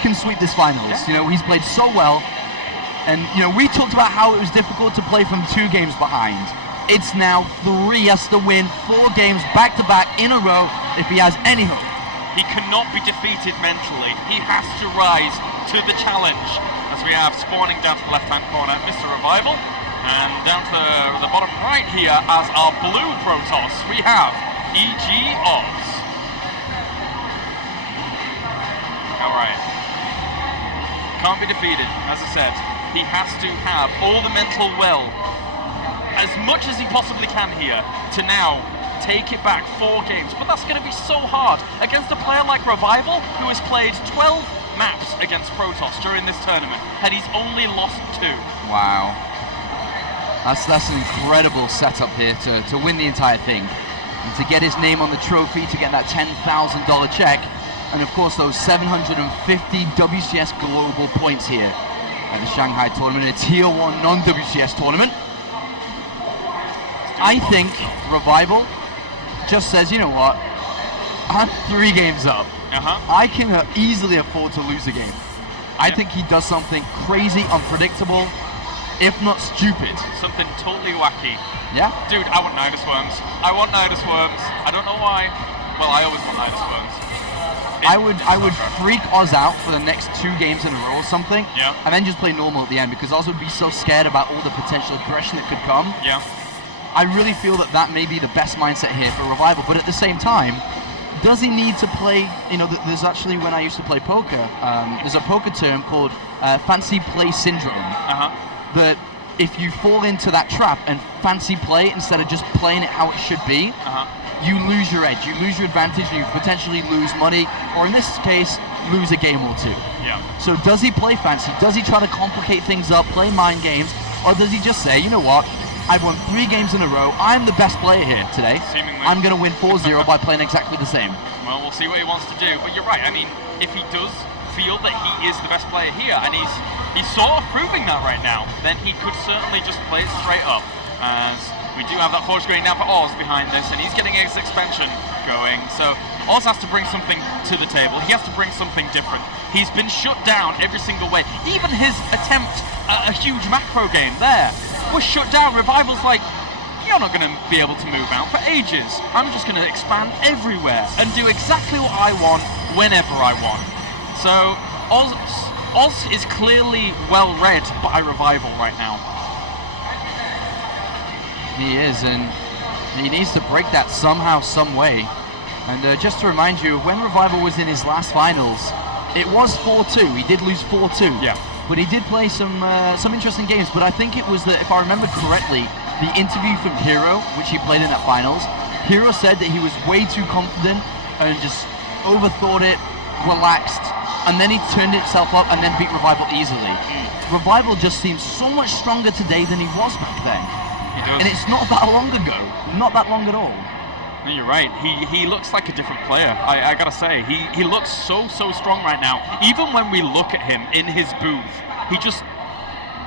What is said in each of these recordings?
can sweep this finals. You know, he's played so well. And, you know, we talked about how it was difficult to play from 2 games behind. It's now 3. He has to win 4 games back-to-back in a row if he has any hope. He cannot be defeated mentally. He has to rise to the challenge. As we have spawning down to the left-hand corner, Mr. Revival. And down to the bottom right here as our blue Protoss, we have EG Oz. Alright. Can't be defeated, as I said. He has to have all the mental will, as much as he possibly can here, to now take it back 4 games. But that's going to be so hard against a player like Revival, who has played 12 maps against Protoss during this tournament, and he's only lost 2. Wow. That's an incredible setup here to win the entire thing. And to get his name on the trophy, to get that $10,000 check, and of course those 750 WCS global points here at the Shanghai tournament, a tier 1 non-WCS tournament. I think Revival just says, you know what, I'm 3 games up. I can easily afford to lose a game. I think he does something crazy, unpredictable, if not stupid. Something totally wacky. Yeah? Dude, I want Nidus Worms. I want Nidus Worms. I don't know why. Well, I always want Nidus Worms. I would freak Oz out for the next 2 games in a row or something, and then just play normal at the end, because Oz would be so scared about all the potential aggression that could come. I really feel that that may be the best mindset here for Revival, but at the same time, does he need to play, you know, there's actually, when I used to play poker, there's a poker term called fancy play syndrome, that if you fall into that trap and fancy play instead of just playing it how it should be, you lose your edge, you lose your advantage, you potentially lose money, or in this case, lose a game or 2. So does he play fancy? Does he try to complicate things up, play mind games, or does he just say, you know what, I've won 3 games in a row, I'm the best player here today, seemingly. I'm going to win 4-0 by playing exactly the same. Well, we'll see what he wants to do, but you're right, I mean, if he does feel that he is the best player here, and he's sort of proving that right now, then he could certainly just play it straight up, as we do have that forge going down for Oz behind this, and he's getting his expansion going, so Oz has to bring something to the table. He has to bring something different. He's been shut down every single way. Even his attempt at a huge macro game there was shut down. Revival's like, you're not going to be able to move out for ages. I'm just going to expand everywhere and do exactly what I want whenever I want. So Oz is clearly well read by Revival right now. He is, and he needs to break that somehow, some way. And just to remind you, when Revival was in his last finals, it was 4-2. He did lose 4-2. But he did play some interesting games. But I think it was that, if I remember correctly, the interview from Hero, which he played in that finals, Hero said that he was way too confident and just overthought it, relaxed, and then he turned himself up and then beat Revival easily. Revival just seems so much stronger today than he was back then. He does. And it's not that long ago. Not that long at all. No, you're right. He looks like a different player. I gotta say, he looks so strong right now. Even when we look at him in his booth,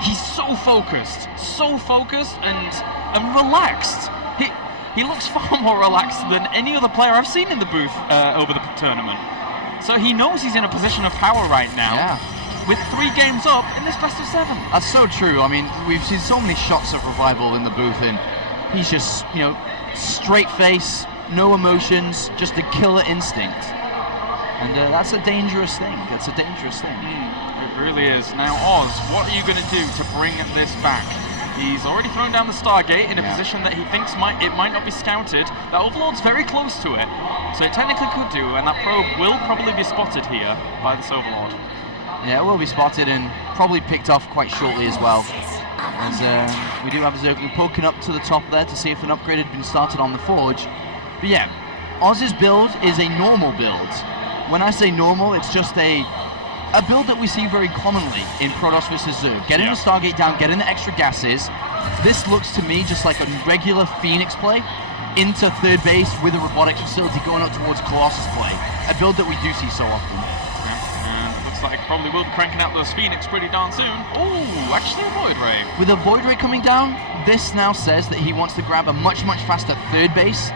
he's so focused and relaxed. He looks far more relaxed than any other player I've seen in the booth over the tournament. So he knows he's in a position of power right now. With 3 games up in this best of 7. That's so true. I mean, we've seen so many shots of Revival in the booth, and he's just, you know, straight face, no emotions, just a killer instinct. And that's a dangerous thing. That's a dangerous thing. It really is. Now, Oz, what are you going to do to bring this back? He's already thrown down the Stargate in a position that he thinks it might not be scouted. That Overlord's very close to it, so it technically could do, and that probe will probably be spotted here by this Overlord. Yeah, it will be spotted and probably picked off quite shortly as well. As we do have Zergling poking up to the top there to see if an upgrade had been started on the Forge. But yeah, Oz's build is a normal build. When I say normal, it's just a build that we see very commonly in Protoss vs Zerg. Getting the Stargate down, getting the extra gases. This looks to me just like a regular Phoenix play into third base with a robotics facility going up towards Colossus play. A build that we do see so often. Like probably will be cranking out those Phoenix pretty darn soon. Oh, actually a Void Ray. With a Void Ray coming down, this now says that he wants to grab a much faster third base.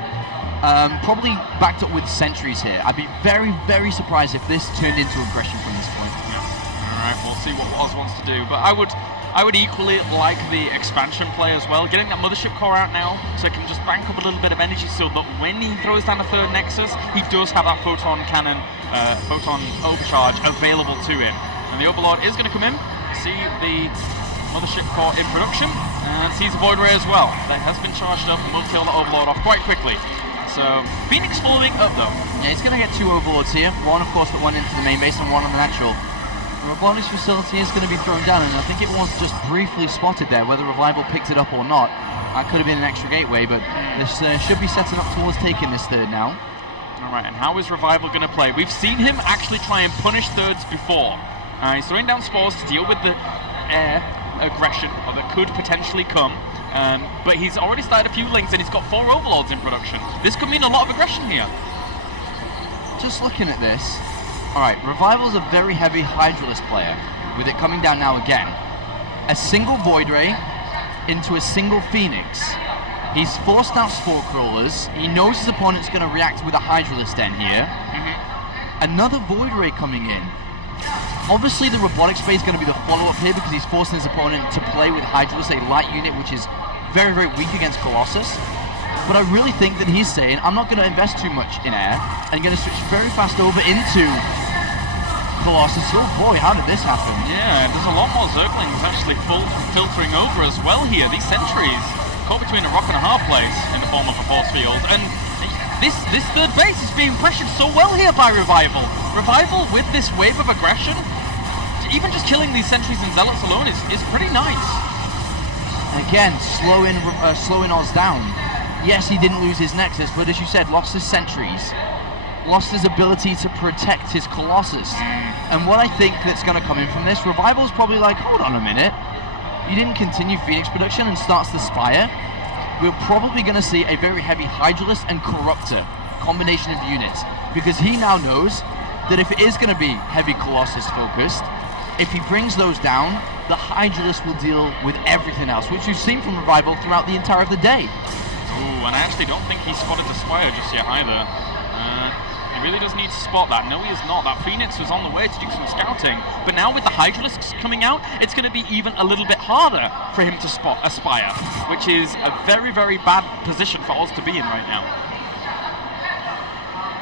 Probably backed up with sentries here. I'd be very surprised if this turned into aggression from this point. see what Oz wants to do. But I would equally like the expansion play as well, getting that mothership core out now so it can just bank up a little bit of energy so that when he throws down a third Nexus, he does have that photon cannon, photon overcharge available to him. And the Overlord is going to come in, see the mothership core in production, and sees a Void Ray as well. That has been charged up and will kill the Overlord off quite quickly. So, Phoenix following up though. Yeah, he's going to get 2 Overlords here. One, of course, that went into the main base and one on the natural. The robotics facility is going to be thrown down, and I think it was just briefly spotted there. Whether Revival picked it up or not, that could have been an extra gateway, but this should be setting up towards taking this third now. Alright, and how is Revival going to play? We've seen him actually try and punish thirds before. He's throwing down spores to deal with the air aggression that could potentially come. But he's already started a few links and he's got 4 Overlords in production. This could mean a lot of aggression here. Just looking at this, alright, Revival's a very heavy Hydralisk player, with it coming down now again. A single Void Ray into a single Phoenix. He's forced out Spore Crawlers. He knows his opponent's going to react with a Hydralisk den here. Another Void Ray coming in. Obviously the robotics phase is going to be the follow-up here because he's forcing his opponent to play with Hydralisk, a light unit which is very, very weak against Colossus. But I really think that he's saying, I'm not going to invest too much in air, and going to switch very fast over into Colossus. Oh boy, how did this happen? Yeah, there's a lot more Zerglings actually filtering over as well here. These sentries caught between a rock and a hard place in the form of a force field. And this third base is being pressured so well here by Revival. Revival with this wave of aggression, even just killing these sentries and zealots alone is pretty nice. Again, slowing Oz down. Yes, he didn't lose his Nexus, but as you said, lost his sentries. Lost his ability to protect his Colossus. And what I think that's going to come in from this, Revival's probably like, hold on a minute. You didn't continue Phoenix production and starts the Spire. We're probably going to see a very heavy Hydralisk and Corruptor combination of units. Because he now knows that if it is going to be heavy Colossus focused, if he brings those down, the Hydralisk will deal with everything else, which we've seen from Revival throughout the entire of the day. Ooh, and I actually don't think he spotted the Spire just yet either. He really does need to spot that. No, he is not. That Phoenix was on the way to do some scouting, but now with the Hydralisks coming out, it's going to be even a little bit harder for him to spot a Spire, which is a very, very bad position for Oz to be in right now.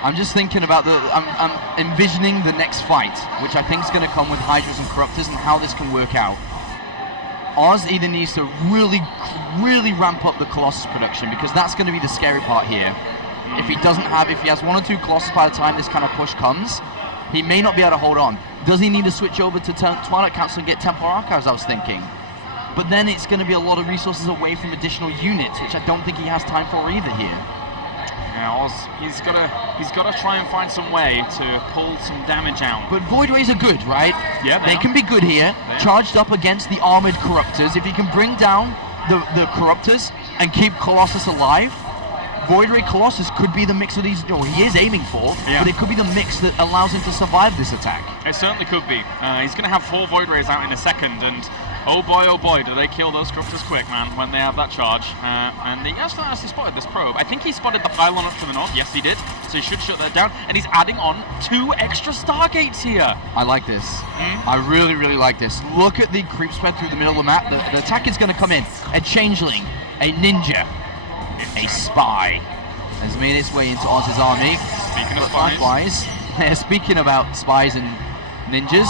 I'm just thinking about I'm envisioning the next fight, which I think is going to come with Hydras and Corruptors and how this can work out. Oz either needs to really, really ramp up the Colossus production, because that's going to be the scary part here. If he has 1 or 2 Colossus by the time this kind of push comes, he may not be able to hold on. Does he need to switch over to Twilight Council and get Temporal Archives, I was thinking. But then it's going to be a lot of resources away from additional units, which I don't think he has time for either here. Yeah, Oz, he's got to try and find some way to pull some damage out. But Void Rays are good, right? Yeah, they can be good here, charged up against the armored Corruptors. If he can bring down the Corruptors and keep Colossus alive, Void Ray Colossus could be the mix that he is aiming for, but it could be the mix that allows him to survive this attack. It certainly could be. He's going to have 4 Void Rays out in a second, and oh boy, do they kill those Corruptors quick, man, when they have that charge. And he actually spotted this probe. I think he spotted the pylon up to the north. Yes, he did. So he should shut that down. And he's adding on 2 extra Stargates here. I like this. I really, really like this. Look at the creep spread through the middle of the map. The attack is going to come in. A Changeling, a Ninja, a Spy has made its way into Oz's army. Speaking of spies. Speaking about spies and ninjas,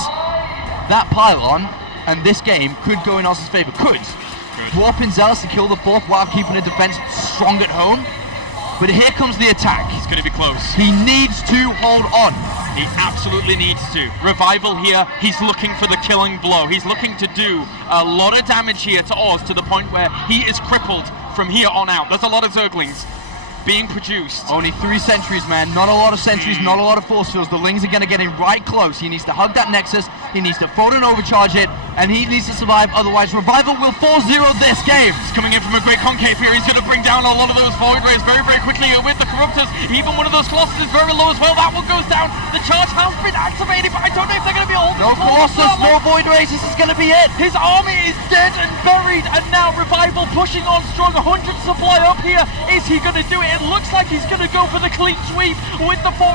that pylon and this game could go in Oz's favor. Could. Dwarfing Zealous to kill the 4th while keeping the defense strong at home. But here comes the attack. He's going to be close. He needs to hold on. He absolutely needs to. Revival here, he's looking for the killing blow. He's looking to do a lot of damage here to Oz, to the point where he is crippled from here on out. There's a lot of Zerglings being produced. Only 3 sentries, man. Not a lot of sentries, not a lot of force fields. The Lings are going to get in right close. He needs to hug that Nexus. He needs to photon overcharge it. and he needs to survive, otherwise Revival will 4-0 this game. He's coming in from a great concave here. He's going to bring down a lot of those Void Rays very, very quickly with the Corruptors. Even one of those Colossus is very low as well. That one goes down. The charge has been activated, but I don't know if they're going to be able to no Colossus, no Void Rays. This is going to be it. His army is dead and buried, and now Revival pushing on strong. 100 supply up here. Is he going to do it? It looks like he's going to go for the clean sweep with the 4-0.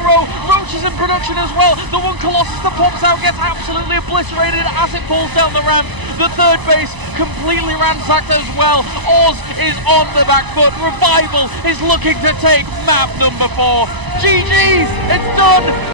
Roach is in production as well. The one Colossus that pops out gets absolutely obliterated as it falls down the ramp. The third base completely ransacked as well. Oz is on the back foot. Revival is looking to take map number 4. GG's, it's done.